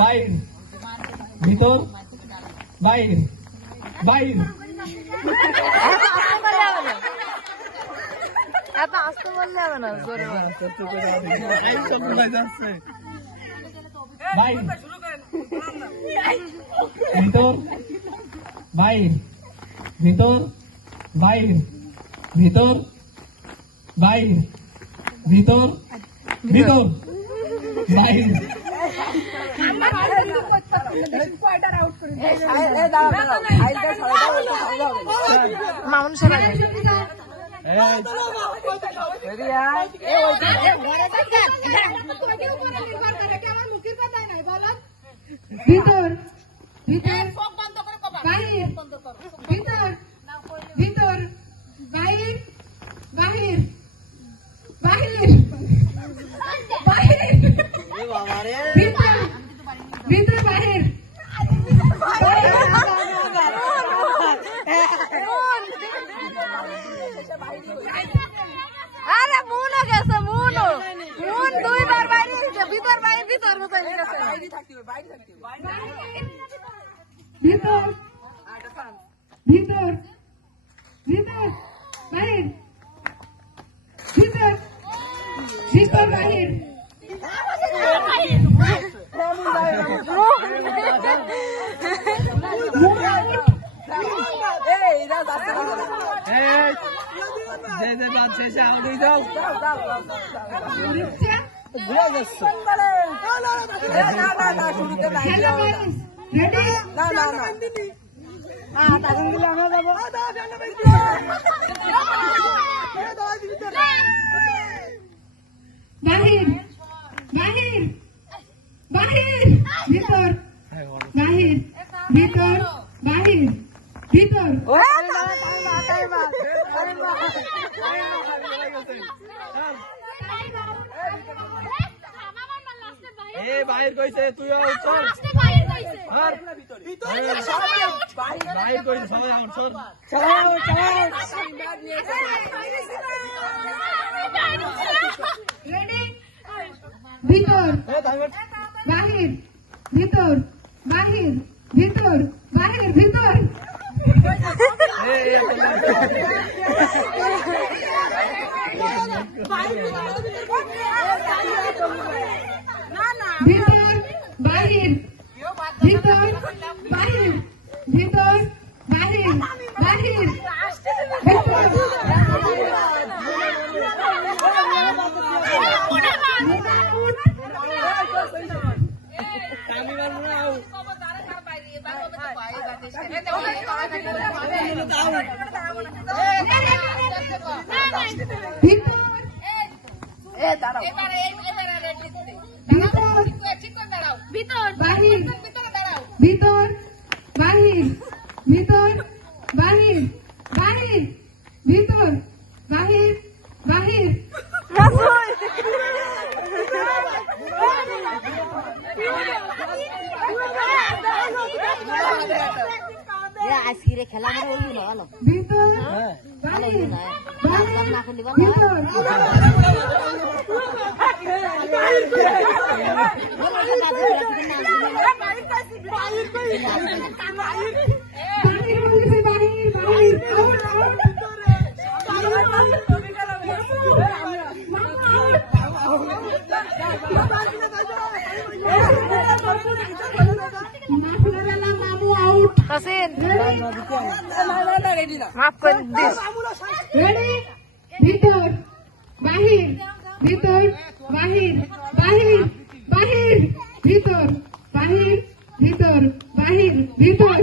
বাইর ভিতর বাইর বাইর এত আসতে বললে হবে না জোরে বাইর ভিতর বাইর ভিতর বাইর ভিতর বাইর ভিতর ভিতর বাইর মামুন সবাই ভিতর ভিতর বাহির ভিতর ভিতর বাহির বাহির বাহির বাহির ভিতর ভিতর বাহির আরে মুনো গেছে মুনো মুন দুইবার বাইরে ভিতর বাইরে ভিতর মতো গেছে ভিতর ভিতর ভিতর বাহির ভিতর ভিতর বাহির যে বাদ শেষে আউট দাও বাহির বাহির বাহির ভিতর বাহির ভিতর বাহির ভিতর বাইর কইছে তুই চল বাইর কইছে সবাই আউট চল ভিতর বাহির ভিতর বাহির ভিতর বাহির ভিতর ভিতর বাহির ভিতর বাহির ভিতর বাহির বাহির ভিতর বাহির ভিতর বাহির ভিতর বাহির বাহির ভিতর বাহির বাহির আজকে খেলা ভালো ভিতর বাহির ভিতর মাফ করে দিস ভিতর বাহির ভিতর বাহির বাহির বাহির ভিতর বাহির ভিতর বাহির ভিতর